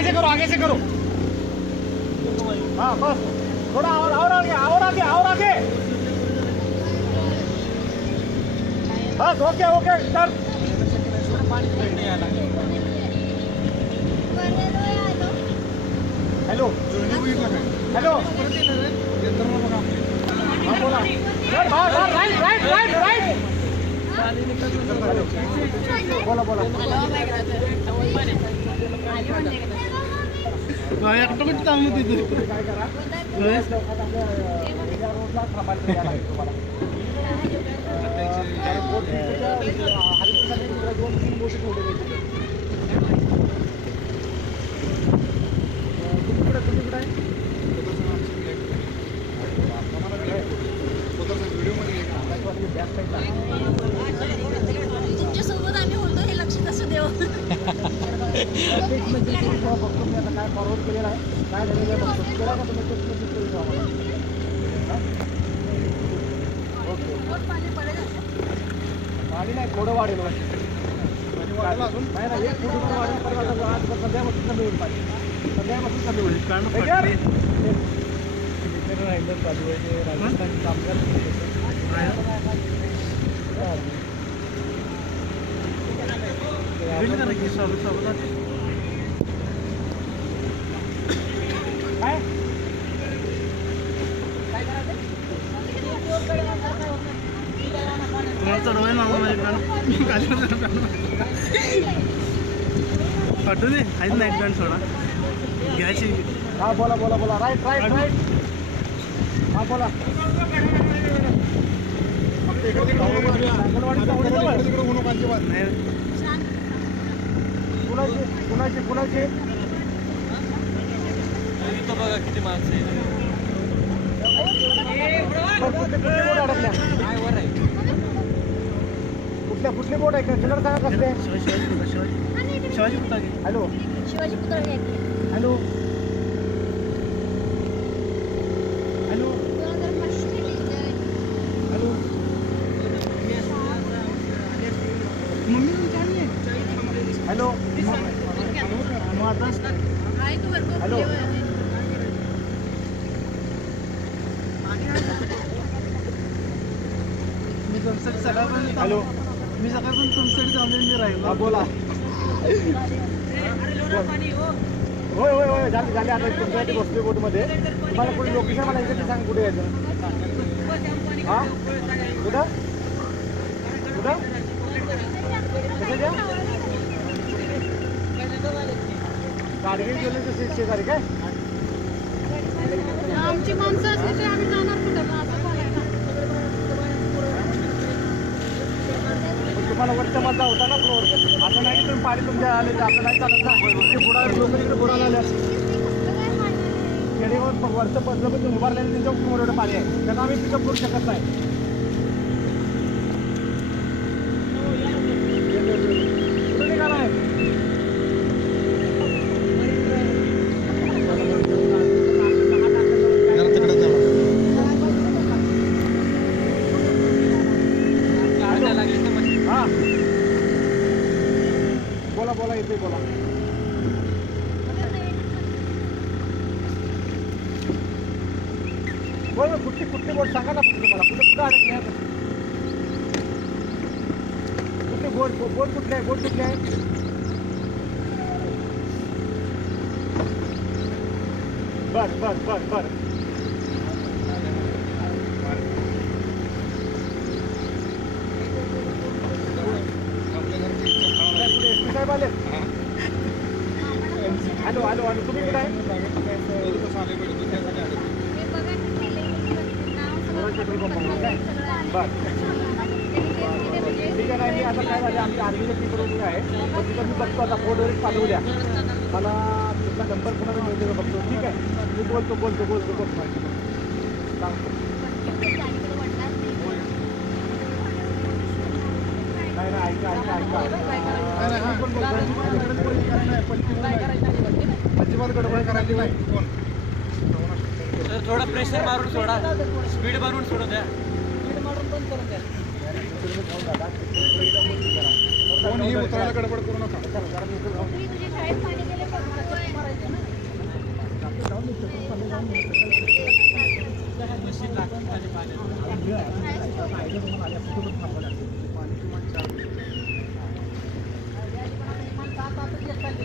आगे से करो। हाँ बस थोड़ा और आगे। बस ओके डन। हॅलो हॅलो बोला राईट बोला ऑटोमॅटिक चालू तिथे काय करा रोडला थांबायला यायला लागेल तुम्हाला. दोन तीन मोठे ठेवले तुम्ही कुठे आहे तुमच्यासोबत आम्ही होतो हे लक्षात असू देव. बघतो मी आता काय फॉरवर्ड केलेलं आहे काय झालेलं आहे बघतो केला का तुम्ही टेक्स्ट मेसेज करू ओके पाणी नाही थोडं वाढेल अजून नाही एक फूट वाढेल आज सध्यापासून कमी होईल पाणी सध्यापासून कमी होईल राहिलं चालू आहे राजस्थान कामगार पाठवू दे आहेत ना एक पॅन्ट सोडा घ्यायची. हा बोला राईट हा बोला कुणाची बघा किती माणसं कुठले बोट आहे कलर सांगा कसले. शिवाजी पुतळे. हॅलो शिवाजी पुतळे हॅलो हॅलो हॅलो मी तुमच्यासाठी सकाळपर्यंत हॅलो तुमच्यासाठी थांबलेली राहील. हा बोला होय झाले आता तुमच्यासाठी बसलोय बोटमध्ये. तुम्हाला कुठे लोकेशन मला इथे सांग कुठे यायचं. हां कुठं गाडगी गेले तर शेजारी काय आमची माणसं असली तर आम्ही जाणार कुठं. तुम्हाला वरच्या मजा होता ना फ्लोअर असं नाही की तुम्ही पाणी तुमच्या आले तर आपलं नाही चालत ना. बुडाला लोक इकडे बुडाला आले खेडेवर वरचं पडलं पण तुम्ही उभारलेलं त्यांच्या समोर एवढं पाणी आहे त्यांना आम्ही पिकअप करू शकत नाही. कुठे निघाला आहे हां बोला येते बोला. बोल कुठली बोट सांगा ना फक्त मला कुठं अडकले कुठली बोट कुठली आहे बर साहेब आले. हॅलो तुम्ही कुठे आहे. ठीक आहे नाही मी आता काय झालं आमच्या आर्मीच्या तिकडून आहे पण तिथं मी बघतो आता फोनवर चालू द्या मला तुमचा नंबर कोणाला मिळतो बघतो. ठीक आहे मी बोलतो सांगतो. नाही ऐका अजिबात गडबड करायची नाही. सर थोडा प्रेशर मारून सोडा स्पीड मारून सोडू द्या. कोणीही उतरायला गडबड करू नका. तुझी शाळेत पाणी गेले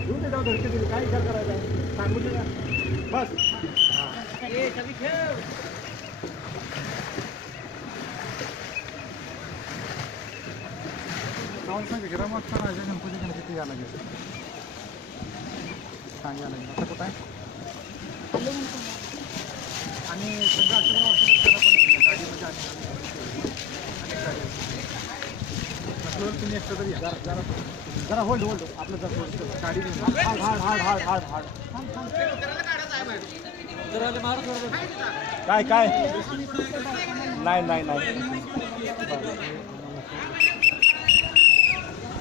घेऊन ते जाऊ धडके दिले काय विचार करायचा सांगू दे ना बस जाऊन सांग ग्रामस्थ राजा गणपती गणपती यायला लागेल सांगायला लागेल आता कुठं आहे आणि सगळं अशा त्याला पण गाडीमध्ये आणि तुम्ही एकटं तरी या. जरा होल्ड आपलं जरा गाडी हाड हाड हाड हाड हाड हाड काय काय नाही